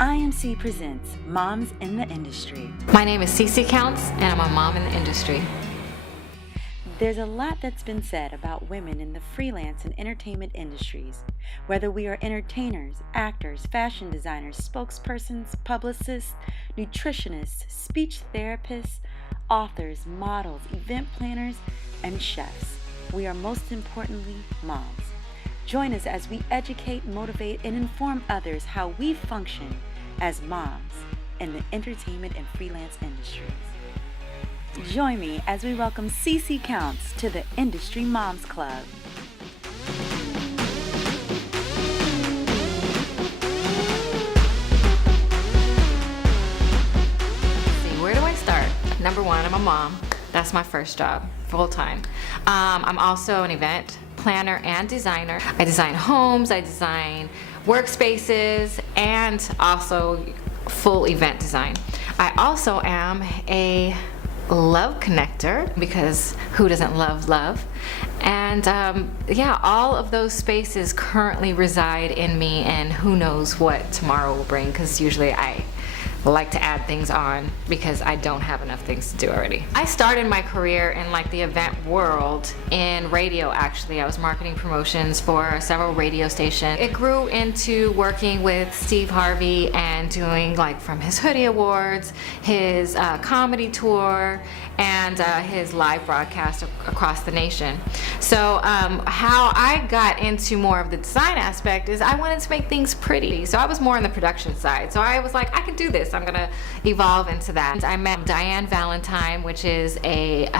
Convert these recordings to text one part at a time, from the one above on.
IMC presents Moms in the Industry. My name is CeCe Counts, and I'm a mom in the industry. There's a lot that's been said about women in the freelance and entertainment industries. Whether we are entertainers, actors, fashion designers, spokespersons, publicists, nutritionists, speech therapists, authors, models, event planners, and chefs, we are most importantly moms. Join us as we educate, motivate, and inform others how we function as moms in the entertainment and freelance industries. Join me as we welcome CeCe Counts to the Industry Moms Club. Where do I start? Number one, I'm a mom. That's my first job, full time. I'm also an event planner and designer. I design homes, I design workspaces, and also full event design. I also am a love connector, because who doesn't love love? And all of those spaces currently reside in me, and who knows what tomorrow will bring, because usually I like to add things on because I don't have enough things to do already. I started my career in the event world in radio. Actually, I was marketing promotions for several radio stations. It grew into working with Steve Harvey and doing from his Hoodie Awards, his comedy tour, and his live broadcast across the nation. So how I got into more of the design aspect is I wanted to make things pretty. So I was more on the production side. So I was like, I can do this. I'm gonna evolve into that. I met Diane Valentine, which is a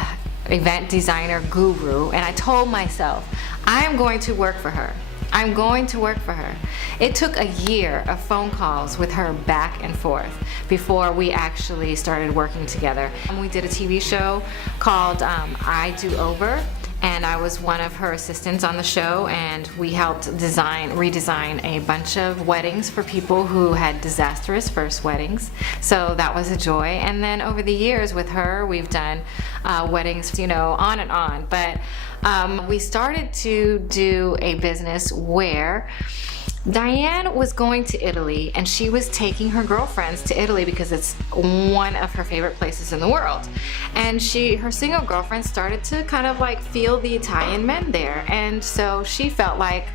event designer guru, and I told myself, I am going to work for her. I'm going to work for her. It took a year of phone calls with her back and forth before we actually started working together. We did a TV show called I Do Over, and I was one of her assistants on the show, and we helped redesign a bunch of weddings for people who had disastrous first weddings. So that was a joy. And then over the years with her, we've done weddings, on and on. But we started to do a business where Diane was going to Italy, and she was taking her girlfriends to Italy because it's one of her favorite places in the world. And her single girlfriends started to kind of feel the Italian men there. And so she felt like,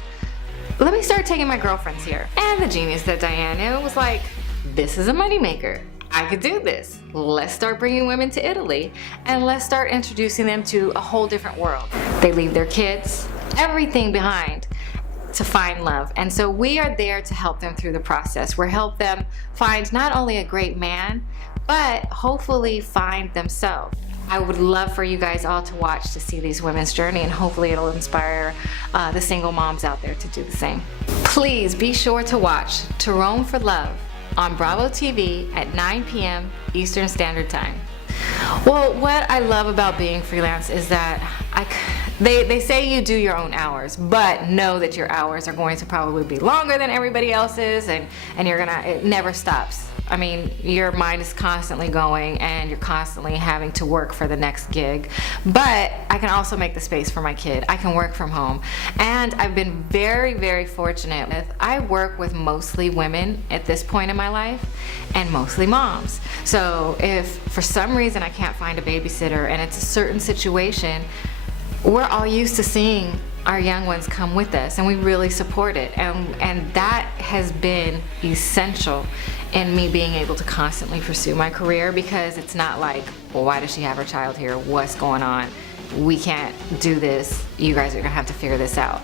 let me start taking my girlfriends here. And the genius that Diane knew was like, this is a moneymaker. I could do this. Let's start bringing women to Italy, and let's start introducing them to a whole different world. They leave their kids, everything behind, to find love. And so we are there to help them through the process. We're help them find not only a great man, but hopefully find themselves. I would love for you guys all to watch to see these women's journey, and hopefully it'll inspire the single moms out there to do the same. Please be sure to watch To Roam for Love on Bravo TV at 9 p.m. Eastern Standard Time. Well, what I love about being freelance is that they say you do your own hours, but know that your hours are going to probably be longer than everybody else's, and it never stops. I mean, your mind is constantly going, and you're constantly having to work for the next gig. But I can also make the space for my kid. I can work from home. And I've been very, very fortunate. I work with mostly women at this point in my life, and mostly moms. So if for some reason I can't find a babysitter and it's a certain situation, we're all used to seeing our young ones come with us, and we really support it. And that has been essential in me being able to constantly pursue my career, because it's not like, well, why does she have her child here? What's going on? We can't do this. You guys are gonna have to figure this out.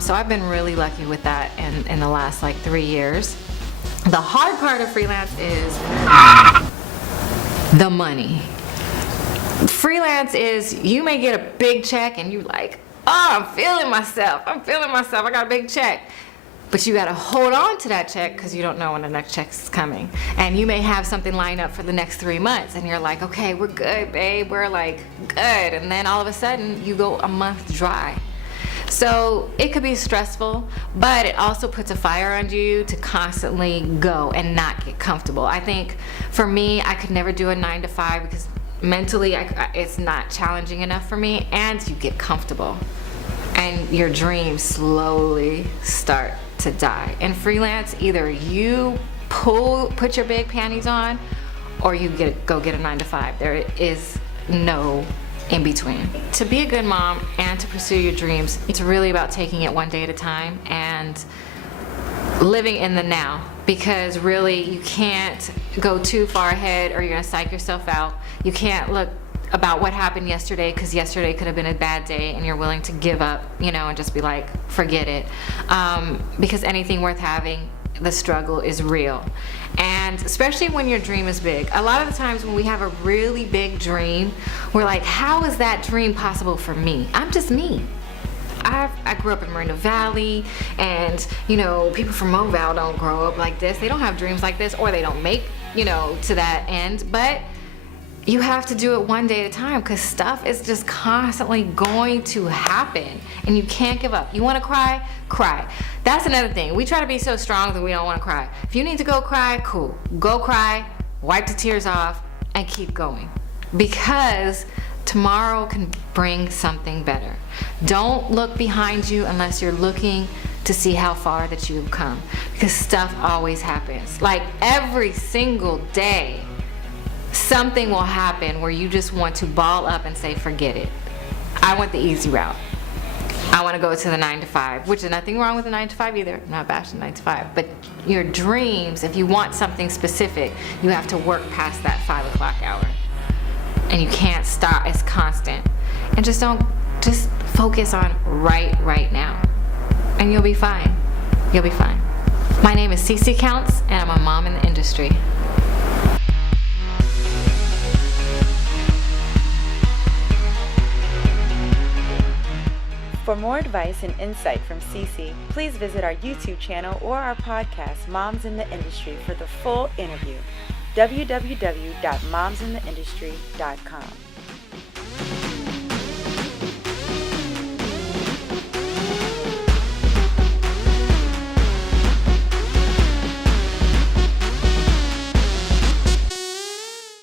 So I've been really lucky with that in the last 3 years. The hard part of freelance is the money. Freelance is, you may get a big check and you're like, oh, I'm feeling myself, I got a big check. But you gotta hold on to that check, because you don't know when the next check is coming. And you may have something lined up for the next 3 months, and you're like, okay, we're good, babe, we're good. And then all of a sudden, you go a month dry. So it could be stressful, but it also puts a fire under you to constantly go and not get comfortable. I think for me, I could never do a 9 to 5 because mentally it's not challenging enough for me, and you get comfortable and your dreams slowly start to die. In freelance, either you put your big panties on, or you go get a 9-to-5. There is no in between. To be a good mom and to pursue your dreams, it's really about taking it one day at a time and living in the now, because really you can't go too far ahead or you're gonna psych yourself out. You can't look about what happened yesterday, because yesterday could have been a bad day and you're willing to give up, and just be like, forget it. Because anything worth having, the struggle is real. And especially when your dream is big. A lot of the times when we have a really big dream, we're like, how is that dream possible for me? I'm just me. I grew up in Moreno Valley, and people from Movale don't grow up like this. They don't have dreams like this, or they don't make to that end. But you have to do it one day at a time, because stuff is just constantly going to happen, and you can't give up. You want to cry? Cry. That's another thing. We try to be so strong that we don't want to cry. If you need to go cry, cool. Go cry, wipe the tears off, and keep going, because tomorrow can bring something better. Don't look behind you unless you're looking to see how far that you've come, because stuff always happens. Like every single day, something will happen where you just want to ball up and say, forget it. I want the easy route. I want to go to the 9-to-5, which is nothing wrong with the 9-to-5 either. I'm not bashing 9-to-5. But your dreams, if you want something specific, you have to work past that 5 o'clock hour. And you can't stop. It's constant. And just focus on right now. And you'll be fine. You'll be fine. My name is CeCe Counts, and I'm a mom in the industry. For more advice and insight from CeCe, please visit our YouTube channel or our podcast, Moms in the Industry, for the full interview. www.momsintheindustry.com.